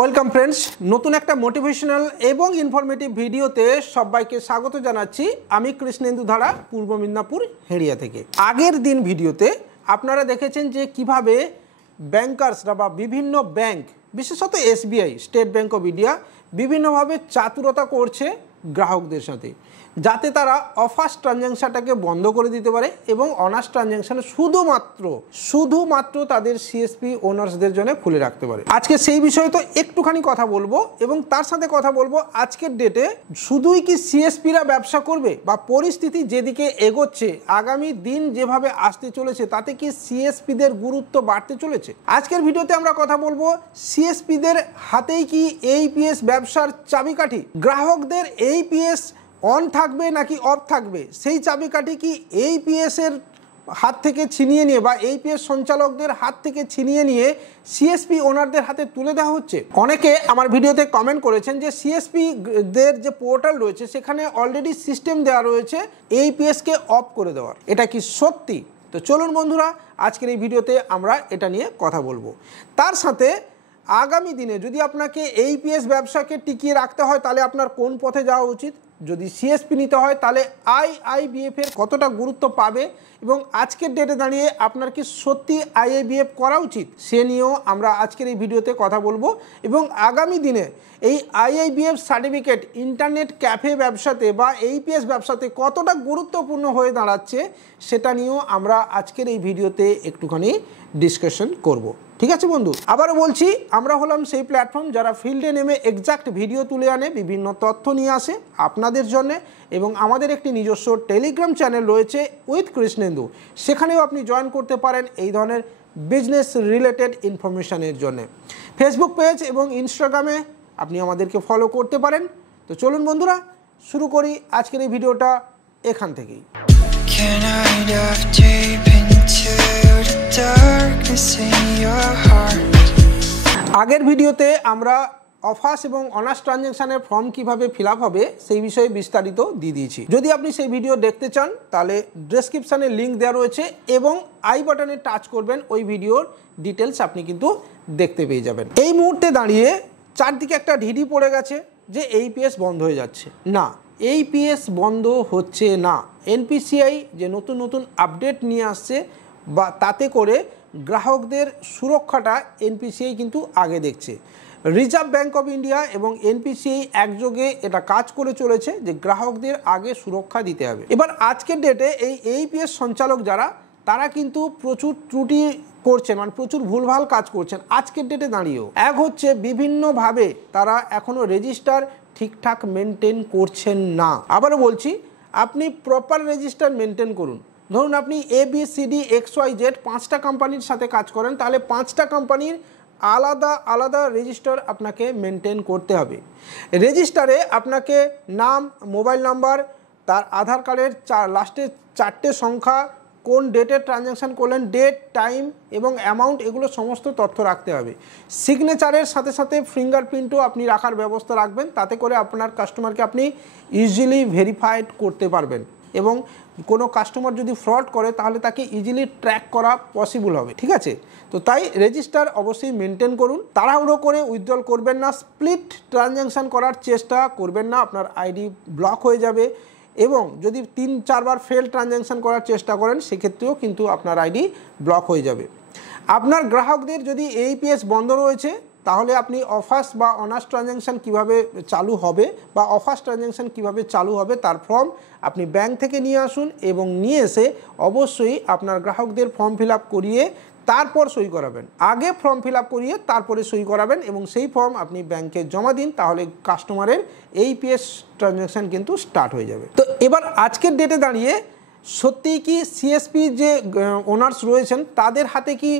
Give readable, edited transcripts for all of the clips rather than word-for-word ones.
Welcome friends, নতুন একটা motivational এবং ইনফরমেটিভ ভিডিওতে সবাইকে স্বাগত জানাচ্ছি। আমি কৃষ্ণেন্দু ধারা, পূর্ব মিদনাপুর হেড়িয়া থেকে। আগের দিন ভিডিওতে আপনারা দেখেছেন যে কিভাবে ব্যাংকার্সরা বা বিভিন্ন ব্যাংক, বিশেষত SBI, state bank of India, বিভিন্নভাবে চাতুরতা করছে গ্রাহকদের সাথে, যাতে তারা অফার্স ট্রানজ্যাকশনটাকে বন্ধ করে দিতে পারে এবং অনার্স ট্রানজ্যাকশন শুধুমাত্র তাদের সিএসপি ওনার্সদের জন্য খুলে রাখতে পারে। আজকে সেই বিষয়ে তো একটুখানি কথা বলবো এবং তার সাথে কথা বলবো আজকের ডেটে শুধুই কি সিএসপিরা ব্যবসা করবে বা পরিস্থিতি যেদিকে এগোচ্ছে, আগামী দিন যেভাবে আসতে চলেছে তাতে কি সিএসপিদের গুরুত্ব বাড়তে চলেছে। আজকের ভিডিওতে আমরা কথা বলবো সিএসপিদের হাতেই কি এইপিএস ব্যবসার চাবিকাঠি, গ্রাহকদের এইপিএস অন থাকবে নাকি অফ থাকবে, সেই চাবিকাঠি কি এইপিএস এর হাত থেকে ছিনিয়ে নিয়ে বা এইপিএস সঞ্চালকদের হাত থেকে ছিনিয়ে নিয়ে সিএসপি ওনারদের হাতে তুলে দেওয়া হচ্ছে। অনেকে আমার ভিডিওতে কমেন্ট করেছেন যে সিএসপি দের যে পোর্টাল রয়েছে সেখানে অলরেডি সিস্টেম দেওয়া রয়েছে এইপিএসকে অফ করে দেওয়ার। এটা কি সত্যি? তো চলুন বন্ধুরা, আজকের এই ভিডিওতে আমরা এটা নিয়ে কথা বলবো। তার সাথে আগামী দিনে যদি আপনাকে এইপিএস ব্যবসাকে টিকিয়ে রাখতে হয় তাহলে আপনার কোন পথে যাওয়া উচিত, যদি সিএসপি নিতে হয় তাহলে আইআইবিএফ এর কতটা গুরুত্ব পাবে এবং আজকের ডেটে দাঁড়িয়ে আপনার কি সত্যি আইআইবিএফ করা উচিত, সে নিয়েও আমরা আজকের এই ভিডিওতে কথা বলবো। এবং আগামী দিনে এই আইআইবিএফ সার্টিফিকেট ইন্টারনেট ক্যাফে ব্যবসাতে বা এইপিএস ব্যবসাতে কতটা গুরুত্বপূর্ণ হয়ে দাঁড়াচ্ছে সেটা নিয়েও আমরা আজকের এই ভিডিওতে একটুখানি ডিসকাশন করব। ঠিক আছে বন্ধু, আবারও বলছি, আমরা হলাম সেই প্ল্যাটফর্ম যারা ফিল্ডে নেমে এক্সাক্ট ভিডিও তুলে আনে, বিভিন্ন তথ্য নিয়ে আসে আপনাদের জন্য। এবং আমাদের একটি নিজস্ব টেলিগ্রাম চ্যানেল রয়েছে উইথ কৃষ্ণেন্দু, সেখানেও আপনি জয়েন করতে পারেন এই ধরনের বিজনেস রিলেটেড ইনফরমেশনের জন্য। ফেসবুক পেজ এবং ইনস্টাগ্রামে আপনি আমাদেরকে ফলো করতে পারেন। তো চলুন বন্ধুরা, শুরু করি আজকের এই ভিডিওটা এখান থেকেই। আগের ভিডিওতে আমরা অফার্স এবং অনার্স ট্রানজ্যাকশনের ফর্ম কিভাবে ফিল আপ হবে সেই বিষয়ে বিস্তারিত দিয়ে দিয়েছি। যদি আপনি সেই ভিডিও দেখতে চান তাহলে ডেসক্রিপশানে লিঙ্ক দেওয়া রয়েছে এবং আই বাটনে টাচ করবেন, ওই ভিডিওর ডিটেলস আপনি কিন্তু দেখতে পেয়ে যাবেন। এই মুহূর্তে দাঁড়িয়ে চারদিকে একটা ঢিঢি পড়ে গেছে যে এইপিএস বন্ধ হয়ে যাচ্ছে। না, এইপিএস বন্ধ হচ্ছে না। এনপিসিআই যে নতুন আপডেট নিয়ে আসছে বা তাতে করে গ্রাহকদের সুরক্ষাটা এনপিসিআই কিন্তু আগে দেখছে। রিজার্ভ ব্যাঙ্ক অফ ইন্ডিয়া এবং এনপিসিআই একযোগে এটা কাজ করে চলেছে যে গ্রাহকদের আগে সুরক্ষা দিতে হবে। এবার আজকের ডেটে এই এইপিএস সঞ্চালক যারা, তারা কিন্তু প্রচুর ত্রুটি করছেন, মানে প্রচুর ভুলভাল কাজ করছেন আজকের ডেটে দাঁড়িয়েও। এক হচ্ছে বিভিন্নভাবে তারা এখনও রেজিস্টার ঠিকঠাক মেনটেন করছেন না। আবারও বলছি, আপনি প্রপার রেজিস্টার মেনটেন করুন। ধরুন আপনি ABCDXYZ 5টা কোম্পানির সাথে কাজ করেন, তাহলে 5টা কোম্পানির আলাদা রেজিস্টার আপনাকে মেনটেন করতে হবে। রেজিস্টারে আপনাকে নাম, মোবাইল নাম্বার, তার আধার কার্ডের লাস্টের 4টে সংখ্যা, কোন ডেটে ট্রানজ্যাকশান করলেন, ডেট, টাইম এবং অ্যামাউন্ট, এগুলো সমস্ত তথ্য রাখতে হবে। সিগনেচারের সাথে ফিঙ্গারপ্রিন্টও আপনি রাখার ব্যবস্থা রাখবেন, তাতে করে আপনার কাস্টমারকে আপনি ইজিলি ভেরিফাইড করতে পারবেন এবং কোনো কাস্টমার যদি ফ্রড করে তাহলে তাকে ইজিলি ট্র্যাক করা পসিবল হবে। ঠিক আছে, তো তাই রেজিস্টার অবশ্যই মেনটেন করুন। তাড়াহুড়ো করে উইথড্রল করবেন না, স্প্লিট ট্রানজ্যাকশান করার চেষ্টা করবেন না, আপনার আইডি ব্লক হয়ে যাবে। এবং যদি 3-4 বার ফেল ট্রানজ্যাকশান করার চেষ্টা করেন সেক্ষেত্রেও কিন্তু আপনার আইডি ব্লক হয়ে যাবে। আপনার গ্রাহকদের যদি এইপিএস বন্ধ রয়েছে তাহলে আপনি অফার্স বা অনার্স ট্রানজ্যাকশান কীভাবে চালু হবে বা অফার্স ট্রানজ্যাকশান কীভাবে চালু হবে তার ফর্ম আপনি ব্যাংক থেকে নিয়ে আসুন এবং নিয়ে এসে অবশ্যই আপনার গ্রাহকদের ফর্ম ফিল আপ করিয়ে তারপর সই করাবেন। আগে ফর্ম ফিল আপ করিয়ে তারপরে সই করাবেন এবং সেই ফর্ম আপনি ব্যাংকে জমা দিন, তাহলে কাস্টমারের এইপিএস ট্রানজ্যাকশান কিন্তু স্টার্ট হয়ে যাবে। তো এবার আজকের ডেটে দাঁড়িয়ে সত্যিই কি সিএসপি যে ওনার্স রয়েছেন তাদের হাতে কি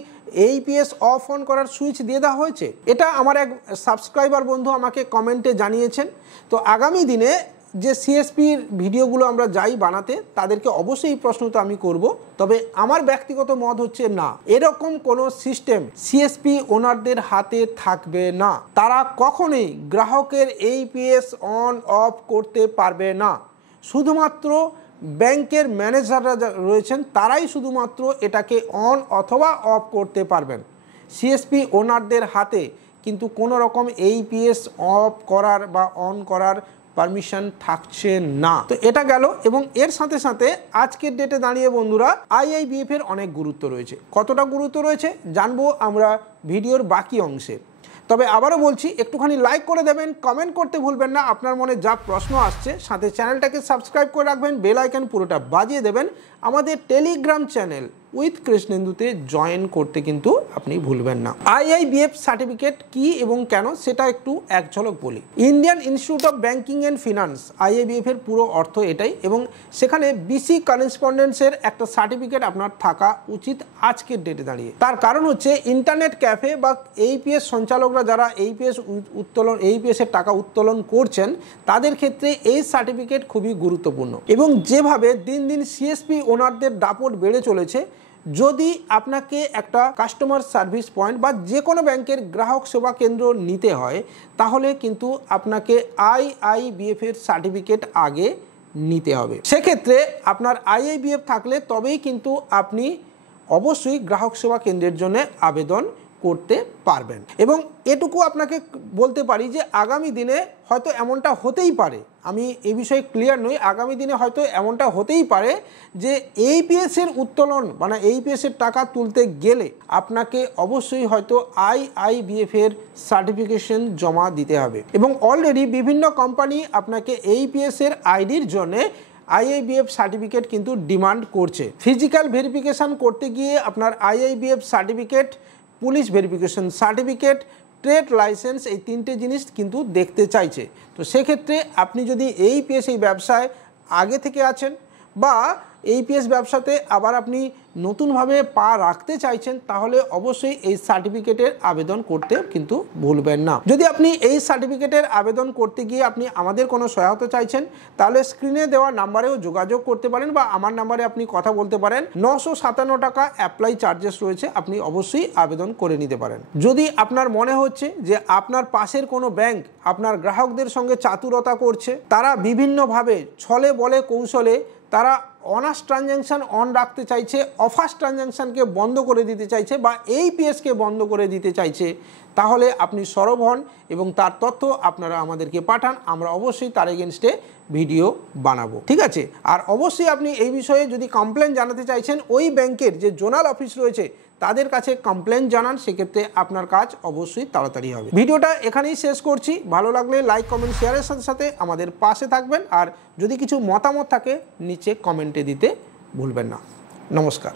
এইপিএস অফ অন করার সুইচ দিয়ে দেওয়া হয়েছে? এটা আমার এক সাবস্ক্রাইবার বন্ধু আমাকে কমেন্টে জানিয়েছেন। তো আগামী দিনে যে সিএসপির ভিডিওগুলো আমরা যাই বানাতে তাদেরকে অবশ্যই এই প্রশ্নটা আমি করব। তবে আমার ব্যক্তিগত মত হচ্ছে না, এরকম কোনো সিস্টেম সিএসপি ওনারদের হাতে থাকবে না। তারা কখনোই গ্রাহকের এইপিএস অন অফ করতে পারবে না। শুধুমাত্র ব্যাংকের ম্যানেজাররা রয়েছেন তারাই শুধুমাত্র এটাকে অন অথবা অফ করতে পারবেন। সিএসপি ওনারদের হাতে কিন্তু কোনো রকম এইপিএস অফ করার বা অন করার পারমিশন থাকছে না। তো এটা গেল, এবং এর সাথে সাথে আজকের ডেটে দাঁড়িয়ে বন্ধুরা আইআইবিএফ এর অনেক গুরুত্ব রয়েছে। কতটা গুরুত্ব রয়েছে জানবো আমরা ভিডিওর বাকি অংশে। তবে আবারও বলছি, একটুখানি লাইক করে দেবেন, কমেন্ট করতে ভুলবেন না আপনার মনে যা প্রশ্ন আসছে, সাথে চ্যানেলটাকে সাবস্ক্রাইব করে রাখবেন, বেল আইকন পুরোটা বাজিয়ে দেবেন। আমাদের টেলিগ্রাম চ্যানেল উইথ কৃষ্ণেন্দুতে জয়েন করতে কিন্তু আপনি ভুলবেন না। আইআইবিএফ সার্টিফিকেট কি এবং কেন সেটা একটু এক ঝলক বলি। Indian institute of banking and finance, IIBF এর পুরো অর্থ এটাই, এবং সেখানে বিসি করেসপন্ডেন্সের একটা সার্টিফিকেট আপনার থাকা উচিত আজকের ডেটে দাঁড়িয়ে। তার কারণ হচ্ছে ইন্টারনেট ক্যাফে বা এইপিএস সঞ্চালকরা যারা এইপিএস এর টাকা উত্তোলন করছেন তাদের ক্ষেত্রে এই সার্টিফিকেট খুবই গুরুত্বপূর্ণ। এবং যেভাবে দিন দিন সিএসপি ওনারদের দাপট বেড়ে চলেছে, যদি আপনাকে একটা কাস্টমার সার্ভিস পয়েন্ট বা যে কোনো ব্যাংকের গ্রাহক সেবা কেন্দ্র নিতে হয়, তাহলে কিন্তু আপনাকে আইআইবিএফ এর সার্টিফিকেট আগে নিতে হবে। সেক্ষেত্রে আপনার আইআইবিএফ থাকলে তবেই কিন্তু আপনি অবশ্যই গ্রাহক সেবা কেন্দ্রের জন্য আবেদন করতে পারবেন। এবং এটুকু আপনাকে বলতে পারি যে আগামী দিনে হয়তো এমনটা হতেই পারে, আমি এই বিষয়ে ক্লিয়ার নই, আগামী দিনে হয়তো এমনটা হতেই পারে যে এইপিএস এর উত্তোলন মানে এইপিএস এর টাকা তুলতে গেলে আপনাকে অবশ্যই হয়তো আইআইবিএফ এর সার্টিফিকেশন জমা দিতে হবে। এবং অলরেডি বিভিন্ন কোম্পানি আপনাকে এইপিএস এর আইডির জন্য আইআইবিএফ সার্টিফিকেট কিন্তু ডিমান্ড করছে। ফিজিক্যাল ভেরিফিকেশান করতে গিয়ে আপনার IIBF certificate, police verification certificate, trade licence, এই তিনটে জিনিস কিন্তু দেখতে চাইছে। তো সেক্ষেত্রে আপনি যদি এইপিএস এই ব্যবসায় আগে থেকে আছেন বা এইপিএস ব্যবসাতে আবার আপনি নতুনভাবে পা রাখতে চাইছেন, তাহলে অবশ্যই এই সার্টিফিকেটের আবেদন করতে কিন্তু ভুলবেন না। যদি আপনি এই সার্টিফিকেটের আবেদন করতে গিয়ে আপনি আমাদের কোনো সহায়তা চাইছেন, তাহলে স্ক্রিনে দেওয়া নাম্বারেও যোগাযোগ করতে পারেন বা আমার নাম্বারে আপনি কথা বলতে পারেন। 957 টাকা অ্যাপ্লাই চার্জেস রয়েছে, আপনি অবশ্যই আবেদন করে নিতে পারেন। যদি আপনার মনে হচ্ছে যে আপনার পাশের কোনো ব্যাংক আপনার গ্রাহকদের সঙ্গে চাতুরতা করছে, তারা বিভিন্নভাবে ছলে বলে কৌশলে তারা অনার্স ট্রানজ্যাকশান অন রাখতে চাইছে, অফার্স ট্রানজ্যাকশানকে বন্ধ করে দিতে চাইছে বা এইপিএসকে বন্ধ করে দিতে চাইছে, তাহলে আপনি সরব হন এবং তার তথ্য আপনারা আমাদেরকে পাঠান, আমরা অবশ্যই তার এগেনস্টে ভিডিও বানাবো, ঠিক আছে। আর অবশ্যই আপনি এই বিষয়ে যদি কমপ্লেন জানাতে চাইছেন, ওই ব্যাংকের যে জোনাল অফিস রয়েছে তাদের কাছে কমপ্লেন জানান, সেক্ষেত্রে আপনার কাজ অবশ্যই তাড়াতাড়ি হবে। ভিডিওটা এখানেই শেষ করছি। ভালো লাগলে লাইক, কমেন্ট, শেয়ারের সাথে সাথে আমাদের পাশে থাকবেন। আর যদি কিছু মতামত থাকে নিচে কমেন্টে দিতে ভুলবেন না। নমস্কার।